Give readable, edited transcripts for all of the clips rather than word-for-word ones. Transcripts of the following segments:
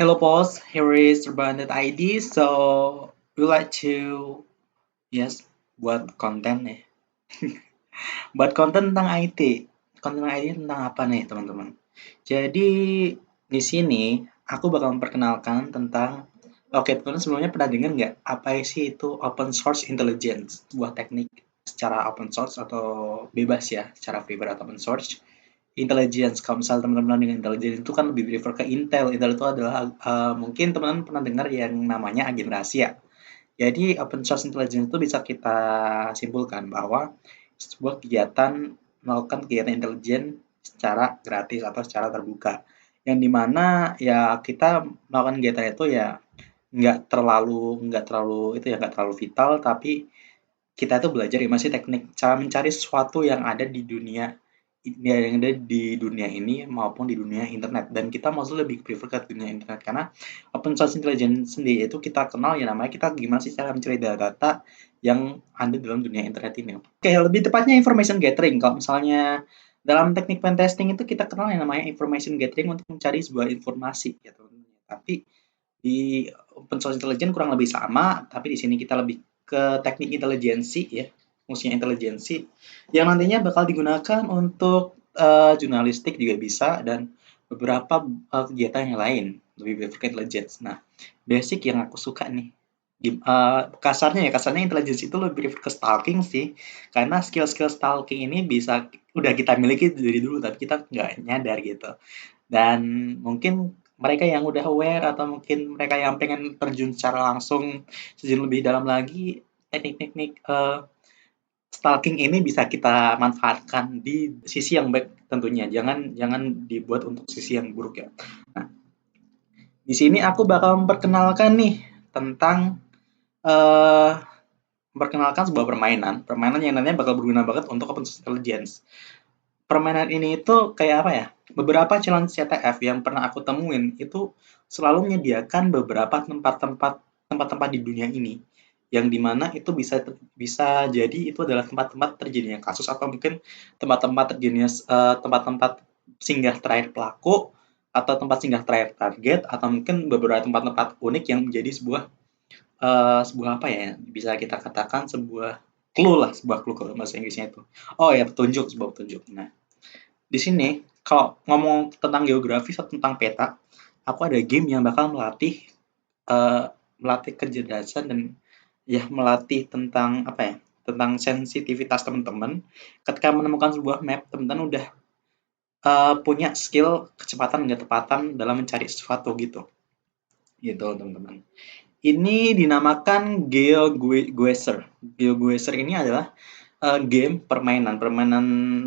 Hello, boss. Here is Urban ID. So, we like to, yes, buat konten ya. Buat konten tentang IT. Konten IT tentang apa nih, teman-teman? Jadi, di sini aku bakal memperkenalkan tentang, oke, teman-teman sebelumnya pernah dengar nggak apa sih itu open source intelligence? Sebuah teknik secara open source atau bebas ya, secara free atau open source intelligence. Kalau misalnya teman-teman dengan intelligence itu kan lebih refer ke Intel. Intel itu adalah mungkin teman-teman pernah dengar yang namanya agen rahasia. Jadi open source intelligence itu bisa kita simpulkan bahwa sebuah kegiatan melakukan kegiatan intelijen secara gratis atau secara terbuka. Yang dimana ya kita melakukan kegiatan itu ya nggak terlalu itu ya nggak terlalu vital, tapi kita itu belajar ya masih teknik cara mencari sesuatu yang ada di dunia ini maupun di dunia internet, dan kita maksudnya lebih prefer ke dunia internet karena open source intelligence sendiri itu kita kenal ya namanya kita gimana sih cara mencari data yang ada dalam dunia internet ini. Oke, lebih tepatnya information gathering. Kalau misalnya dalam teknik pen testing itu kita kenal yang namanya information gathering untuk mencari sebuah informasi ya teman-teman. Tapi di open source intelligence kurang lebih sama, tapi di sini kita lebih ke teknik intelijensi ya, fungsinya intelijensi yang nantinya bakal digunakan untuk jurnalistik juga bisa dan beberapa kegiatan yang lain lebih basic intelligence. Nah, basic yang aku suka nih, kasarnya intelligence itu lebih refer ke stalking sih, karena skill-skill stalking ini bisa udah kita miliki dari dulu tapi kita nggak nyadar gitu. Dan mungkin mereka yang udah aware atau mungkin mereka yang pengen terjun secara langsung sejauh lebih dalam lagi, teknik-teknik stalking ini bisa kita manfaatkan di sisi yang baik tentunya. Jangan jangan dibuat untuk sisi yang buruk ya. Nah, di sini aku bakal memperkenalkan nih tentang eh memperkenalkan sebuah permainan yang nantinya bakal berguna banget untuk open source intelligence. Permainan ini itu kayak apa ya? Beberapa challenge CTF yang pernah aku temuin itu selalu menyediakan beberapa tempat-tempat di dunia ini yang dimana itu bisa bisa jadi itu adalah tempat-tempat terjadinya kasus atau mungkin tempat-tempat singgah terakhir pelaku atau tempat singgah terakhir target atau mungkin beberapa tempat-tempat unik yang menjadi sebuah apa ya, bisa kita katakan sebuah clue kalau bahasa Inggrisnya itu. Oh ya, sebuah petunjuk. Nah, di sini kalau ngomong tentang geografis atau tentang peta, aku ada game yang bakal eee, melatih kecerdasan dan ya melatih tentang apa ya, tentang sensitivitas teman-teman. Ketika menemukan sebuah map, teman-teman udah, punya skill kecepatan dan ketepatan dalam mencari sesuatu gitu, gitu teman-teman. Ini dinamakan GeoGuessr. GeoGuessr ini adalah, game permainan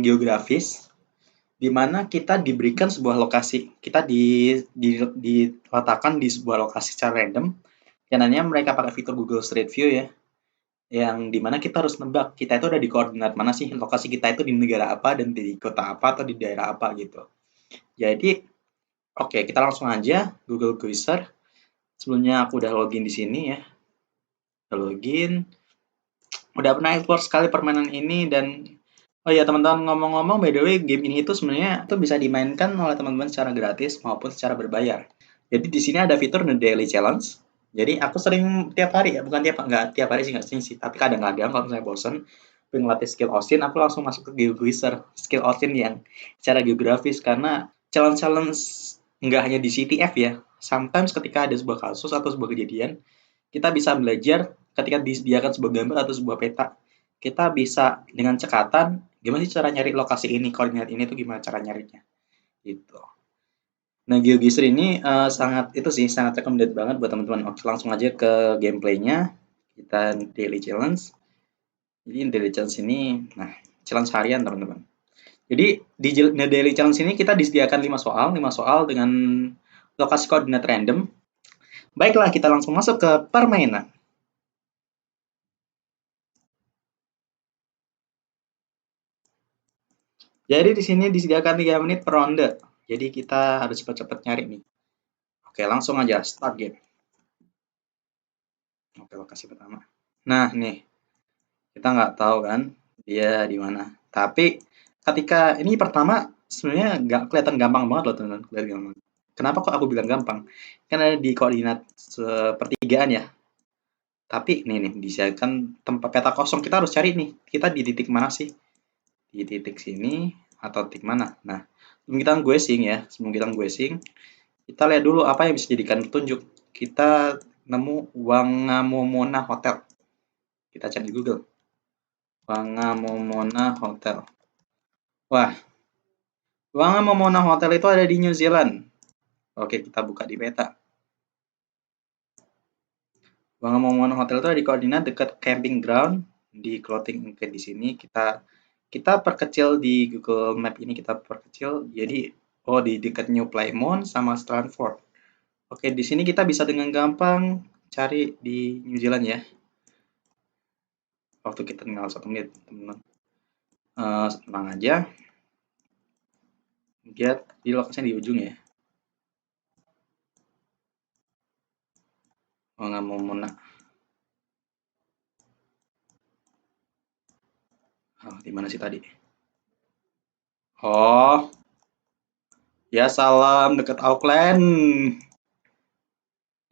geografis di mana kita diberikan sebuah lokasi. Kita diletakkan di sebuah lokasi secara random, yang namanya mereka pakai fitur Google Street View ya, yang dimana kita harus nebak kita itu ada di koordinat mana sih, lokasi kita itu di negara apa dan di kota apa atau di daerah apa gitu. Jadi, oke, kita langsung aja Google Quasar. Sebelumnya aku udah login di sini ya, udah login, udah pernah explore sekali permainan ini. Dan oh ya teman-teman, ngomong-ngomong, by the way, game ini itu sebenarnya itu bisa dimainkan oleh teman-teman secara gratis maupun secara berbayar. Jadi di sini ada fitur The Daily Challenge. Jadi aku sering tiap hari ya, bukan nggak tiap hari sih, nggak sering sih, tapi kadang-kadang kalau misalnya bosen pengen ngelatih skill OSIN, aku langsung masuk ke GeoGuessr, skill OSIN yang secara geografis, karena challenge-challenge nggak hanya di CTF ya. Sometimes ketika ada sebuah kasus atau sebuah kejadian, kita bisa belajar ketika disediakan sebuah gambar atau sebuah peta. Kita bisa dengan cekatan, gimana sih cara nyari lokasi ini, koordinat ini tuh gimana cara nyarinya, gitu. Nah, GeoGuessr ini sangat itu sih, sangat recommended banget buat teman-teman. Oke, langsung aja ke gameplaynya. Kita daily challenge. Jadi daily challenge ini, nah, challenge harian teman-teman. Jadi di daily challenge ini kita disediakan 5 soal dengan lokasi koordinat random. Baiklah, kita langsung masuk ke permainan. Jadi di sini disediakan 3 menit per ronde. Jadi kita harus cepat-cepat nyari nih. Oke, langsung aja start game. Oke, lokasi pertama. Nah, nih, kita nggak tahu kan dia di mana. Tapi ketika ini pertama sebenarnya nggak kelihatan gampang banget loh teman-teman. Kelihatan gampang. Kenapa kok aku bilang gampang? Kan ada di koordinat pertigaan ya. Tapi nih disiapkan tempat peta kosong, kita harus cari nih, kita di titik mana sih? Di titik sini atau titik mana? Nah, sebelum kita guessing, kita lihat dulu apa yang bisa dijadikan petunjuk. Kita nemu Wangamomona Hotel. Kita cari di Google. Wangamomona Hotel. Wah, Wangamomona Hotel itu ada di New Zealand. Oke, kita buka di peta. Wangamomona Hotel itu ada di koordinat dekat camping ground di clothing di sini kita perkecil di Google Map ini, kita perkecil jadi di dekat New Plymouth sama Stratford. Oke, di sini kita bisa dengan gampang cari di New Zealand ya. Waktu kita tinggal 1 menit, teman-teman. Tenang aja. Lihat di lokasinya di ujung ya. Wangamomona. Di mana sih tadi? Oh, ya salam dekat Auckland.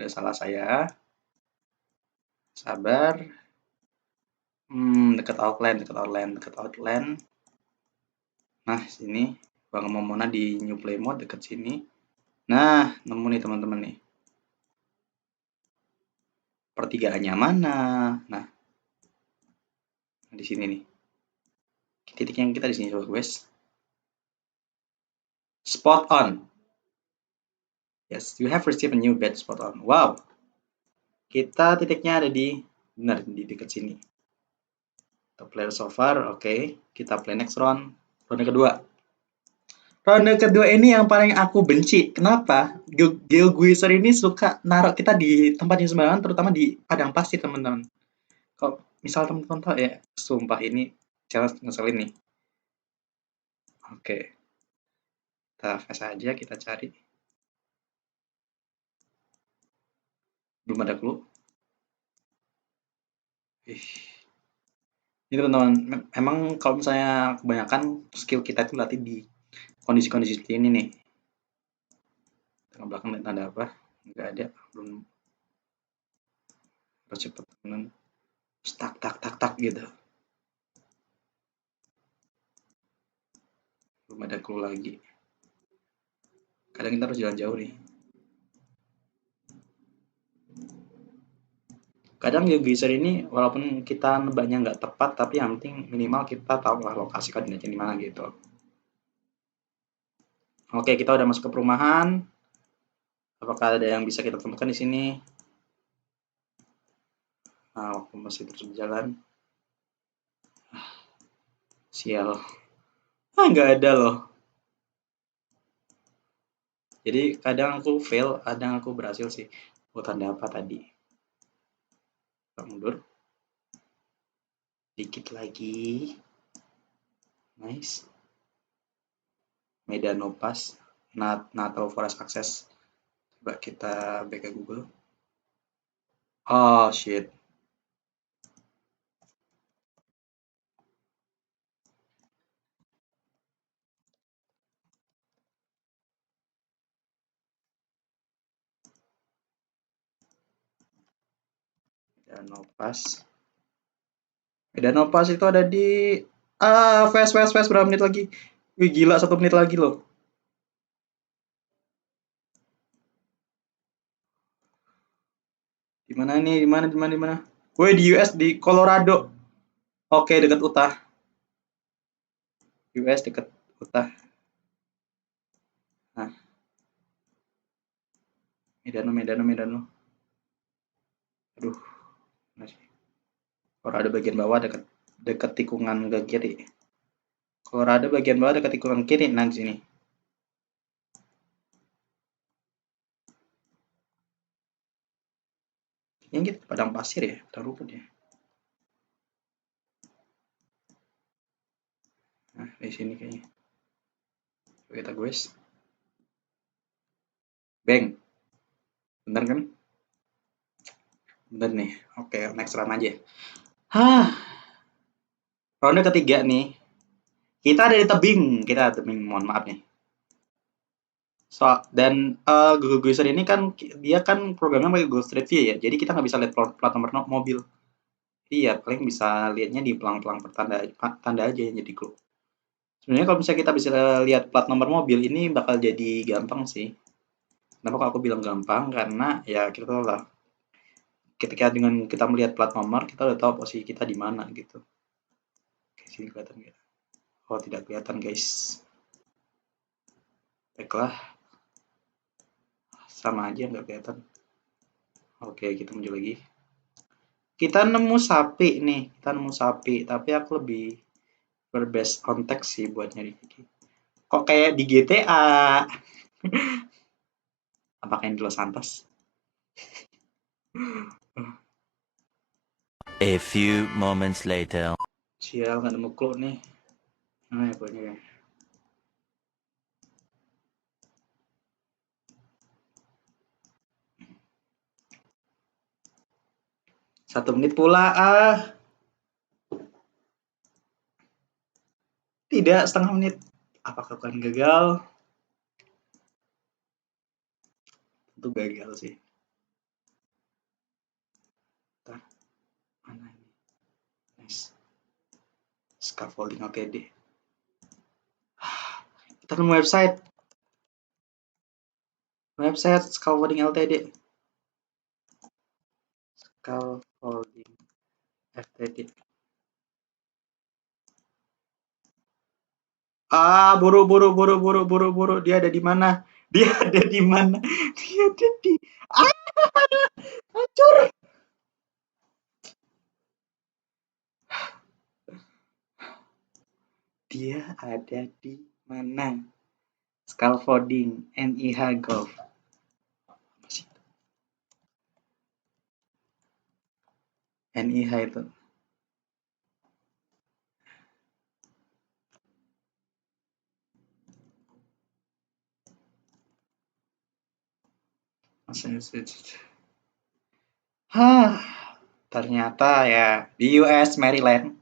Udah salah saya. Sabar. Dekat Auckland. Nah, sini Wangamomona di New Plymouth dekat sini. Nah, nemu nih teman-teman nih. Pertigaannya mana? Nah, di sini nih. Titiknya kita di sini coba, guys. Spot on. Yes, you have received a new bed, spot on. Wow. Kita titiknya ada di benar di dekat sini. Top player so far, oke. Kita play next round. Ronde kedua. Ronde kedua ini yang paling aku benci. Kenapa? GeoGuessr ini suka naruh kita di tempat yang sembarangan, terutama di padang pasir, teman-teman. Kalau misal teman-teman tahu ya, sumpah ini challenge ngeselin nih. Oke. Kita fast aja, kita cari. Belum ada clue. Ini teman-teman, emang kalau misalnya kebanyakan skill kita itu latih di kondisi-kondisi seperti ini nih. Tengah belakang ada apa? Nggak ada, belum. Harus cepet teman. Tak gitu. Belum ada clue lagi. Kadang kita harus jalan jauh nih. Kadang GeoGuessr ini walaupun kita nebaknya nggak tepat, tapi yang penting minimal kita tahu lah lokasi koordinatnya di mana gitu. Oke, kita udah masuk ke perumahan. Apakah ada yang bisa kita temukan di sini? Nah, waktu masih terus berjalan. Sial. Nggak ada loh. Jadi kadang aku fail, kadang aku berhasil sih. Tanda apa tadi? Kita mundur. Dikit lagi. Nice. Medano Pass. Natal Forest Access. Coba kita back ke Google. Oh shit. Medano Pass itu ada di fast berapa menit lagi? Wih gila, 1 menit lagi loh. Di mana nih? Di mana? Wih, di US, di Colorado. Oke, dekat Utah. US dekat Utah. Nah. Medano. Aduh. Masih. Colorado bagian bawah dekat tikungan ke kiri. Colorado bagian bawah dekat tikungan kiri. Nah, di sini. Ini kita padang pasir ya, padang rumput ya. Nah, di sini kayaknya. Kita guys. Bang. Bener kan? Bener nih. Oke, next run aja. Ronde ketiga nih. Kita ada di tebing. Mohon maaf nih. Dan Google Geyser ini kan dia kan programnya pakai Google Street View ya. Jadi kita nggak bisa lihat plat nomor mobil. Iya, paling bisa lihatnya di pelang-pelang tanda aja yang jadi clue. Sebenarnya kalau misalnya kita bisa lihat plat nomor mobil ini bakal jadi gampang sih. Kenapa kalau aku bilang gampang? Karena ya kita tahu lah, ketika dengan kita melihat plat nomor, kita udah tahu posisi kita di mana gitu. Oke, sini kelihatan nggak? Oh, tidak kelihatan guys. Baiklah, sama aja nggak kelihatan. Oke, kita maju lagi. Kita nemu sapi nih, tapi aku lebih berbased konteks sih buat nyari gigi. Kok kayak di GTA? Apakah ini Los Santos? A few moments later. Sial, nggak nemu clue nih. Nah, ya pokoknya ya. Satu menit pula, Tidak, setengah menit. Apakah akan gagal? Tentu gagal sih. Bentar, mana ini? Nice. Scaffolding LTD. Kita nemu website. Scaffolding LTD. Scaffolding LTD. Buru. Dia ada di mana? Dia ada di mana? Dia ada di... Hancur. Dia ada di mana? Scaffolding NIH Golf. NIH itu. Ternyata ya di US Maryland.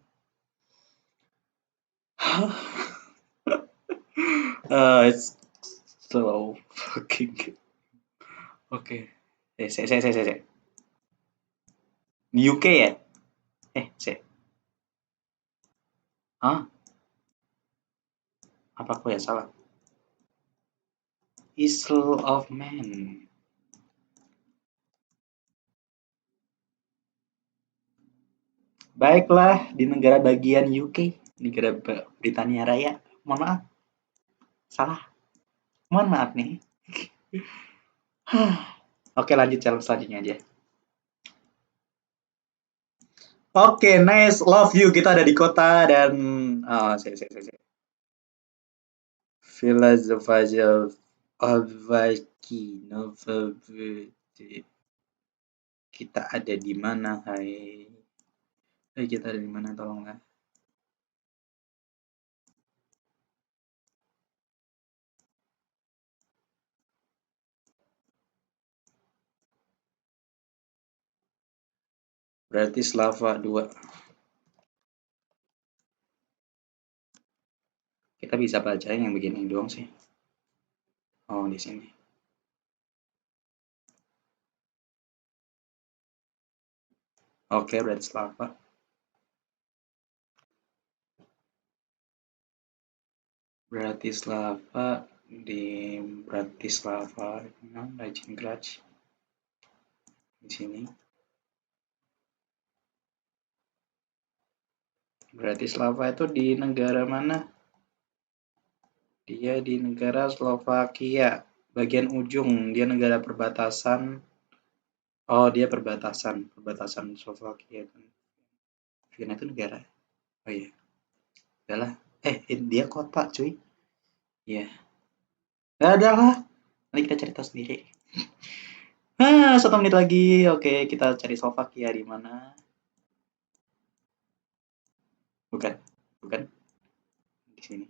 It's so fucking good. Oke. Saya. Di UK ya? Saya. Hah? Apa aku ya salah? Isle of Man. Baiklah, di negara bagian UK, negara Britania Raya. Mohon maaf. Salah. Mohon maaf nih. Oke, lanjut challenge selanjutnya aja. Oke, nice. Love you. Kita ada di kota dan... Oh, saya. Philosophy of Kita ada di mana, hai? Kita ada di mana, tolonglah. Berarti Slava 2. Kita bisa baca yang begini doang sih. Oh, di sini. Oke, Bratislava. Bratislava di Bratislava, Leningrad. Di sini. Bratislava itu di negara mana? Dia di negara Slovakia, bagian ujung. Dia negara perbatasan. Oh, dia perbatasan Slovakia. Vienna itu negara. Oh iya. Udahlah. Dia kota, cuy. Iya. Nggak ada lah. Nanti kita cari tahu sendiri. 1 menit lagi. Oke, kita cari Slovakia di mana? Bukan. Di sini.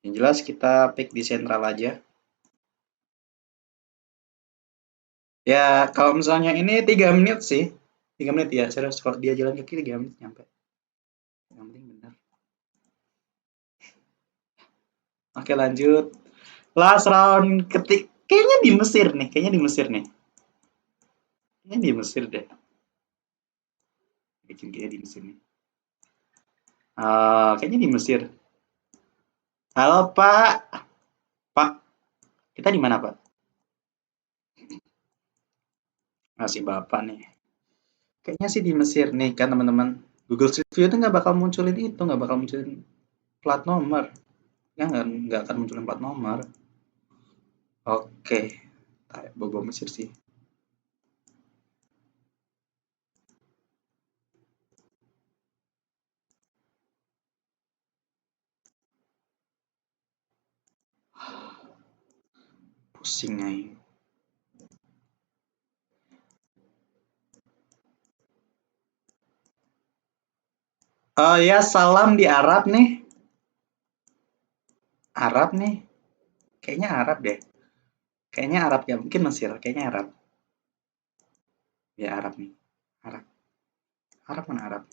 Yang jelas kita pick di sentral aja. Ya, kalau misalnya ini 3 menit sih. 3 menit ya, serius kalau dia jalan kaki 3 menit nyampe. Yang penting benar. Oke lanjut. Last round kayaknya di Mesir nih, kayaknya di Mesir deh. Kayaknya di Mesir nih. Kayaknya di Mesir. Halo Pak. Pak, kita di mana Pak? Masih Bapak nih. Kayaknya sih di Mesir nih kan teman-teman. Google Street View itu nggak bakal munculin plat nomor. Ya nggak akan munculin plat nomor. Oke, bobo Mesir sih. Pusing aja. Oh ya, salam di Arab nih. Arab nih. Kayaknya Arab deh. Kayaknya Arab ya, mungkin Mesir. Kayaknya Arab. Ya Arab nih. Arab. Arab mana Arab?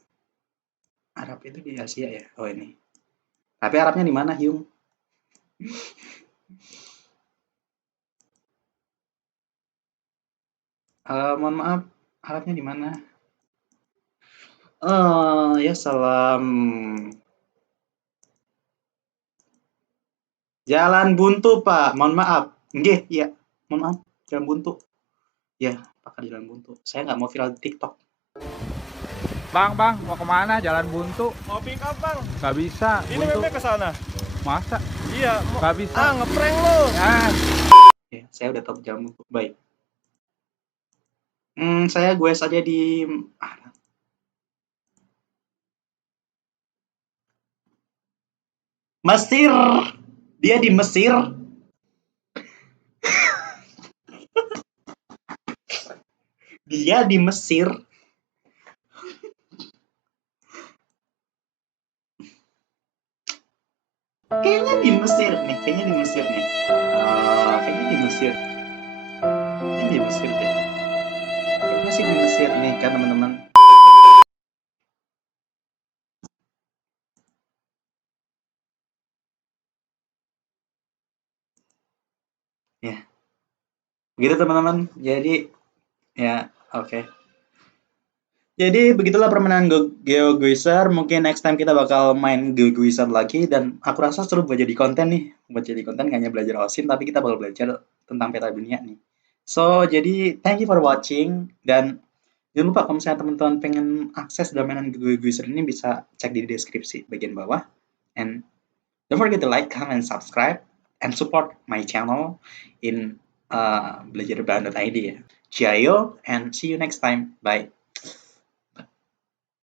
Arab itu di Asia ya. Oh ini. Tapi Arabnya di mana, Hyung? Mohon maaf, Arabnya di mana? Ya salam. Jalan Buntu, Pak. Mohon maaf. Nggih, ya. Mohon maaf. Jalan Buntu. Ya, pakai Jalan Buntu. Saya nggak mau viral di TikTok. Bang, mau kemana? Jalan buntu? Mau pick up bang? Gak bisa. Ini memang ke sana. Masa? Iya. Gak bisa. Ngeprank lo. Ya, saya udah tahu Jalan Buntu. Baik. Saya gue saja di Mesir. Dia di Mesir. Dia di Mesir. Kayaknya di Mesir nih. Kayaknya di Mesir deh. Kayaknya sih di Mesir nih kan teman-teman. Ya. Begitu teman-teman. Jadi ya, oke. Jadi begitulah permainan GeoGuessr. Mungkin next time kita bakal main GeoGuessr lagi dan aku rasa seru buat jadi konten nih. Buat jadi konten gak hanya belajar OSINT tapi kita bakal belajar tentang peta dunia nih. So, jadi thank you for watching dan jangan lupa kalau misalnya teman-teman pengen akses mainan GeoGuessr ini bisa cek di deskripsi bagian bawah. And don't forget to like, comment, subscribe and support my channel in belajar.id ya. Ciao and see you next time. Bye.